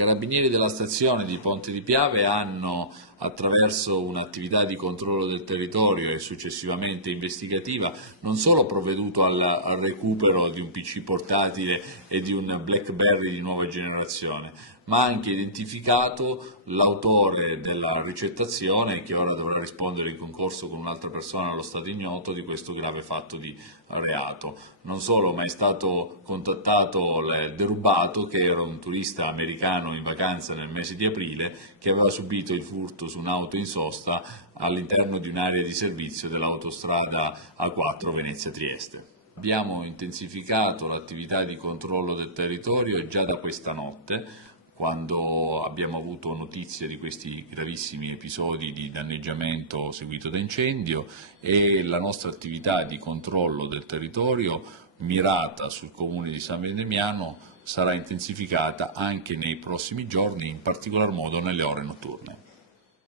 I carabinieri della stazione di Ponte di Piave hanno, attraverso un'attività di controllo del territorio e successivamente investigativa, non solo provveduto al recupero di un PC portatile e di un BlackBerry di nuova generazione, ma ha anche identificato l'autore della ricettazione, che ora dovrà rispondere in concorso con un'altra persona allo stato ignoto di questo grave fatto di reato. Non solo, ma è stato contattato il derubato, che era un turista americano in vacanza nel mese di aprile, che aveva subito il furto su un'auto in sosta all'interno di un'area di servizio dell'autostrada A4 Venezia-Trieste. Abbiamo intensificato l'attività di controllo del territorio già da questa notte, quando abbiamo avuto notizia di questi gravissimi episodi di danneggiamento seguito da incendio, e la nostra attività di controllo del territorio mirata sul comune di San Vendemiano sarà intensificata anche nei prossimi giorni, in particolar modo nelle ore notturne.